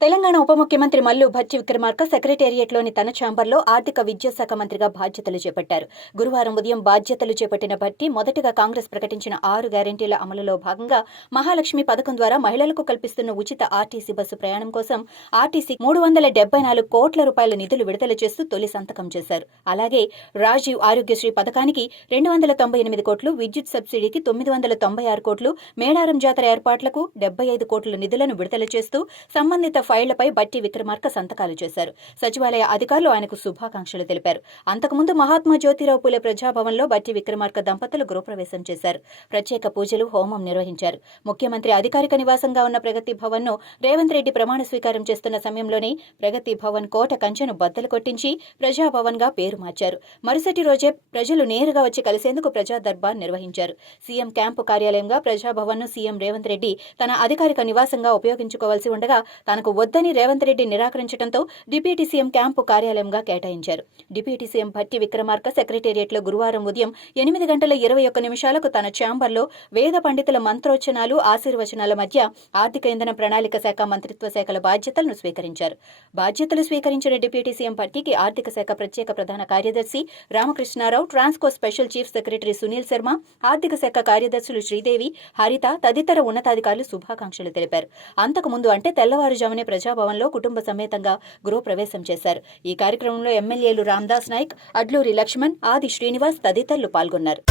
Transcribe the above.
తెలంగాణ ఉప ముఖ్యమంత్రి మల్లు భట్టి విక్రమార్క సెక్రటేరియట్లోని తన ఛాంబర్లో ఆర్థిక విద్యాశాఖ మంత్రిగా బాధ్యతలు చేపట్టారు. గురువారం ఉదయం బాధ్యతలు చేపట్టిన భట్టి మొదటగా కాంగ్రెస్ ప్రకటించిన 6 గ్యారెంటీల అమలులో భాగంగా మహాలక్ష్మి పథకం ద్వారా మహిళలకు కల్పిస్తున్న ఉచిత ఆర్టీసీ బస్సు ప్రయాణం కోసం ఆర్టీసీ 374 కోట్ల రూపాయల నిధులు విడుదల చేస్తూ తొలి సంతకం చేశారు. అలాగే రాజీవ్ ఆరోగ్యశ్రీ పథకానికి 298 కోట్లు, విద్యుత్ సబ్సిడీకి 996 కోట్లు, మేడారం జాతర ఏర్పాట్లకు 75 కోట్ల నిధులను విడుదల చేస్తూ సంబంధిత ఫైళ్లపై భట్టి విక్రమార్క సంతకాలు చేశారు. సచివాలయ అధికారులు ఆయనకు శుభాకాంక్షలు తెలిపారు. అంతకుముందు మహాత్మా జ్యోతిరావు పూలే ప్రజాభవన్లో భట్టి విక్రమార్క దంపతులు గృహప్రవేశం చేశారు. ప్రత్యేక పూజలు, హోమం నిర్వహించారు. ముఖ్యమంత్రి అధికారిక నివాసంగా ఉన్న ప్రగతి భవన్ను రేవంత్ రెడ్డి ప్రమాణ స్వీకారం చేస్తున్న సమయంలోనే ప్రగతి భవన్ కోట కంచెను బద్దలు కొట్టించి ప్రజాభవన్గా పేరు మార్చారు. మరుసటి రోజే ప్రజలు నేరుగా వచ్చి కలిసేందుకు ప్రజా దర్బార్ నిర్వహించారు. సీఎం క్యాంపు కార్యాలయంగా ప్రజాభవన్ను సీఎం రేవంత్ రెడ్డి తన అధికారిక నివాసంగా ఉపయోగించుకోవాల్సి ఉండగా తనకు వద్దని రేవంత్ రెడ్డి నిరాకరించడంతో డిప్యూటీ సీఎం క్యాంపు కార్యాలయంగా కేటాయించారు. డిప్యూటీ సీఎం భట్టి విక్రమార్క సెక్రటేరియట్లో గురువారం ఉదయం 8:21 తన ఛాంబర్లో వేద పండితుల మంత్రోచ్చనాలు, ఆశీర్వచనాల మధ్య ఆర్థిక ఇంధన ప్రణాళిక శాఖ, మంత్రిత్వ శాఖల బాధ్యతలను స్వీకరించారు. బాధ్యతలు స్వీకరించిన డిప్యూటీ సీఎం భట్టికి ఆర్థిక శాఖ ప్రత్యేక ప్రధాన కార్యదర్శి Ramakrishna Rao, Transco special chief secretary Sunil Sharma, ఆర్థిక శాఖ కార్యదర్శులు శ్రీదేవి, హరిత తదితర ఉన్నతాధికారులు శుభాకాంక్షలు తెలిపారు. అంతకుముందు అంటే తెల్లవారుజామునే ప్రజాభవన్లో కుటుంబ సమేతంగా గృహప్రవేశం చేశారు. ఈ కార్యక్రమంలో ఎమ్మెల్యేలు రామ్దాస్ నాయక్, అడ్లూరి లక్ష్మణ్, ఆది శ్రీనివాస్ తదితరులు పాల్గొన్నారు.